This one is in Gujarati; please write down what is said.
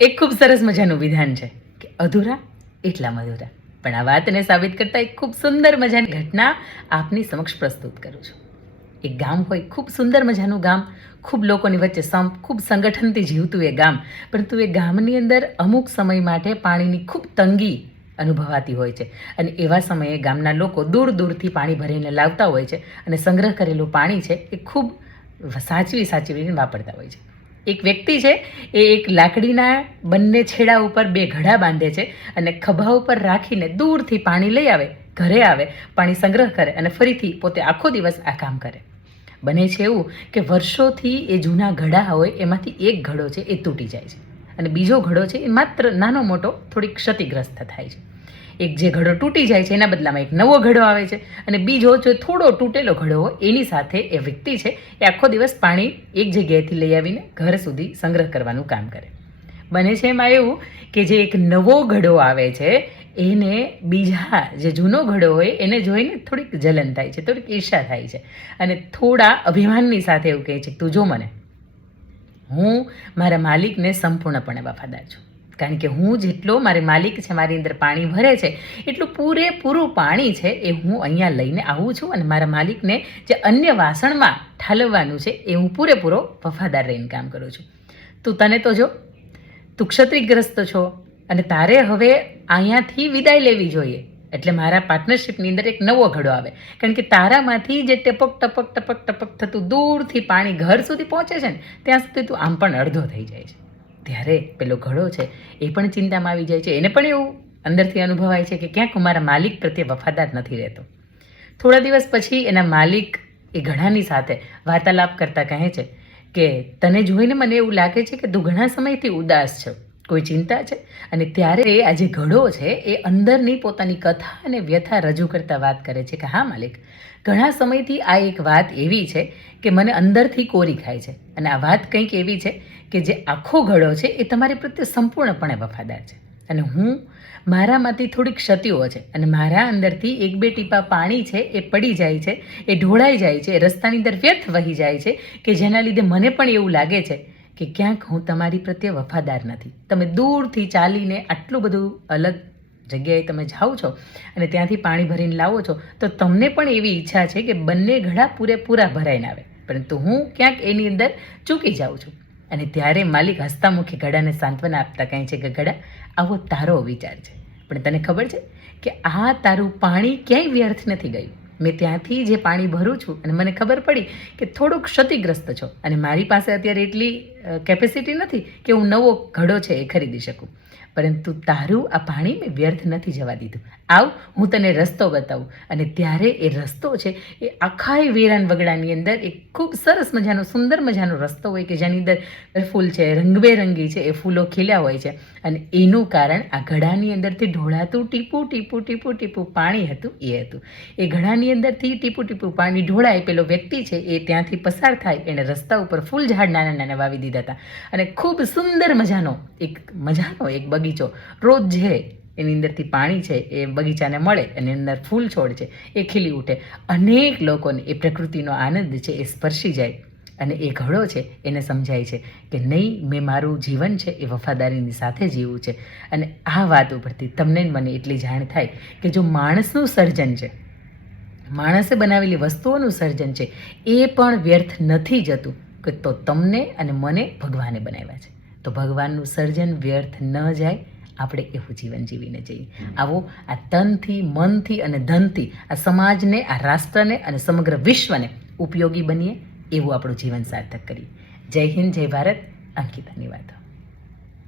એક ખૂબ સરસ મજાનું વિધાન છે કે અધૂરા એટલા મધુરા. પણ આ વાતને સાબિત કરતા એક ખૂબ સુંદર મજાની ઘટના આપની સમક્ષ પ્રસ્તુત કરું છું. એક ગામ હોય, ખૂબ સુંદર મજાનું ગામ, ખૂબ લોકોની વચ્ચે ખૂબ સંગઠનથી જીવતું એ ગામ. પરંતુ એ ગામની અંદર અમુક સમય માટે પાણીની ખૂબ તંગી અનુભવાતી હોય છે. અને એવા સમયે ગામના લોકો દૂર દૂરથી પાણી ભરીને લાવતા હોય છે અને સંગ્રહ કરેલું પાણી છે એ ખૂબ સાચવીને વાપરતા હોય છે. એક વ્યક્તિ છે એ એક લાકડીના બંને છેડા ઉપર 2 ઘડા બાંધે છે અને ખભા ઉપર રાખીને દૂરથી પાણી લઈ આવે, ઘરે આવે, પાણી સંગ્રહ કરે અને ફરીથી પોતે આખો દિવસ આ કામ કરે. બને છે એવું કે વર્ષોથી એ જૂના ઘડા હોય એમાંથી એક ઘડો છે એ તૂટી જાય છે અને બીજો ઘડો છે એ માત્ર નાનો મોટો થોડીક ક્ષતિગ્રસ્ત થાય છે. એક જે ઘડો તૂટી જાય છે એના બદલામાં એક નવો ઘડો આવે છે અને બીજો જે થોડો તૂટેલો ઘડો હોય એની સાથે એ વ્યક્તિ છે એ આખો દિવસ પાણી એક જગ્યાએથી લઈ આવીને ઘર સુધી સંગ્રહ કરવાનું કામ કરે. બને છે એમાં એવું કે જે એક નવો ઘડો આવે છે એને બીજા જે જૂનો ઘડો હોય એને જોઈને થોડીક જલન થાય છે, થોડીક ઈર્ષા થાય છે અને થોડા અભિમાનની સાથે એવું કહે છે, તું જો મને, હું મારા માલિકને સંપૂર્ણપણે વફાદાર છું. કારણ કે હું જેટલો મારે માલિક છે મારી અંદર પાણી ભરે છે એટલું પૂરેપૂરું પાણી છે એ હું અહીંયા લઈને આવું છું અને મારા માલિકને જે અન્ય વાસણમાં ઠાલવવાનું છે એ હું પૂરેપૂરો વફાદાર રહીને કામ કરું છું. તને તો જો, તું ક્ષતિગ્રસ્ત છો અને તારે હવે અહીંયાથી વિદાય લેવી જોઈએ. એટલે મારા પાર્ટનરશિપની અંદર એક નવો ઘડો આવે. કારણ કે તારામાંથી જે ટપક ટપક ટપક ટપક થતું દૂરથી પાણી ઘર સુધી પહોંચે છે ને ત્યાં સુધી તું આમ પણ અડધો થઈ જાય છે. ત્યારે પેલો ઘડો છે એ પણ ચિંતામાં આવી જાય છે. એને પણ એવું અંદરથી અનુભવાય છે કે ક્યાંક હું મારા માલિક પ્રત્યે વફાદાર નથી રહેતો. થોડા દિવસ પછી એના માલિક એ ઘડાની સાથે વાર્તાલાપ કરતા કહે છે કે તને જોઈને મને એવું લાગે છે કે તું ઘણા સમયથી ઉદાસ છે, કોઈ ચિંતા છે. અને ત્યારે આ જે ઘડો છે એ અંદરની પોતાની કથા અને વ્યથા રજૂ કરતા વાત કરે છે કે હા માલિક, ઘણા સમયથી આ એક વાત એવી છે કે મને અંદરથી કોરી ખાય છે અને આ વાત કંઈક એવી છે કે જે આખો ઘડો છે એ તમારી પ્રત્યે સંપૂર્ણપણે વફાદાર છે અને મારામાંથી થોડી ક્ષતિઓ છે અને મારા અંદરથી 1-2 ટીપા પાણી છે એ પડી જાય છે, એ ઢોળાઈ જાય છે, એ રસ્તાની અંદર વ્યર્થ વહી જાય છે કે જેના લીધે મને પણ એવું લાગે છે કે ક્યાંક હું તમારી પ્રત્યે વફાદાર નથી. તમે દૂરથી ચાલીને આટલું બધું અલગ જગ્યાએ તમે જાઓ છો અને ત્યાંથી પાણી ભરીને લાવો છો તો તમને પણ એવી ઈચ્છા છે કે બંને ઘડા પૂરેપૂરા ભરાઈને આવે, પરંતુ હું ક્યાંક એની અંદર ચૂકી જાઉં છું. અને ત્યારે માલિક હસતા મુખે ઘડાને સાંત્વના આપતા કહે છે કે ઘડા, આવો તારો વિચાર છે, પણ તને ખબર છે કે આ તારું પાણી ક્યાંય વ્યર્થ નથી ગયું. મેં ત્યાંથી જે પાણી ભરું છું અને મને ખબર પડી કે થોડુંક ક્ષતિગ્રસ્ત છો અને મારી પાસે અત્યારે એટલી કેપેસિટી નથી કે હું નવો ઘડો છે એ ખરીદી શકું, પરંતુ તારું આ પાણી મેં વ્યર્થ નથી જવા દીધું. આવ, હું તને રસ્તો બતાવું. અને ત્યારે એ રસ્તો છે એ આખાય વેરાન વગડાની અંદર એક ખૂબ સરસ મજાનો સુંદર મજાનો રસ્તો હોય કે જેની અંદર ફૂલ છે, રંગબેરંગી છે, એ ફૂલો ખીલ્યા હોય છે અને એનું કારણ આ ઘડાની અંદરથી ઢોળાતું ટીપું પાણી હતું એ હતું. એ ઘડાની અંદરથી ટીપું પાણી ઢોળાય, પેલો વ્યક્તિ છે એ ત્યાંથી પસાર થાય, એને રસ્તા ઉપર ફૂલ ઝાડ નાના નાના વાવી દીધા હતા અને ખૂબ સુંદર મજાનો એક બગીચો રોજ જે એની અંદરથી પાણી છે એ બગીચાને મળે અને અંદર ફૂલ છોડ છે એ ખીલી ઉઠે. અનેક લોકોને એ પ્રકૃતિનો આનંદ છે એ સ્પર્શી જાય અને એ ઘડો છે એને સમજાય છે કે નહીં, મેં મારું જીવન છે એ વફાદારીની સાથે જીવવું છે. અને આ વાત ઉપરથી તમને મને એટલી જાણ થાય કે જો માણસનું સર્જન છે, માણસે બનાવેલી વસ્તુઓનું સર્જન છે એ પણ વ્યર્થ નથી જતું, કે તો તમને અને મને ભગવાને બનાવ્યા છે, તો ભગવાનનું સર્જન વ્યર્થ ન જાય. આપણે એવું જીવન જીવીને જઈએ. આવો આ તનથી, મનથી અને ધનથી આ સમાજને, આ રાષ્ટ્રને અને સમગ્ર વિશ્વને ઉપયોગી બનીએ, એવું આપણું જીવન સાર્થક કરીએ. જય હિન્દ, જય ભારત. અંકિતાની વાતો.